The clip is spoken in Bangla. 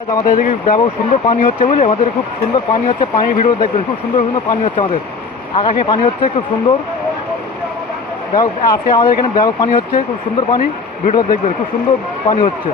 আমাদের এদিকে ব্যাপক সুন্দর পানি হচ্ছে বুঝলি, আমাদের খুব সুন্দর পানি হচ্ছে, পানির ভিডিও দেখবেন, খুব সুন্দর সুন্দর পানি হচ্ছে আমাদের আকাশে, পানি হচ্ছে খুব সুন্দর। ব্যাপক আজকে আমাদের এখানে ব্যাপক পানি হচ্ছে, খুব সুন্দর পানি, ভিডিও দেখবেন, খুব সুন্দর পানি হচ্ছে।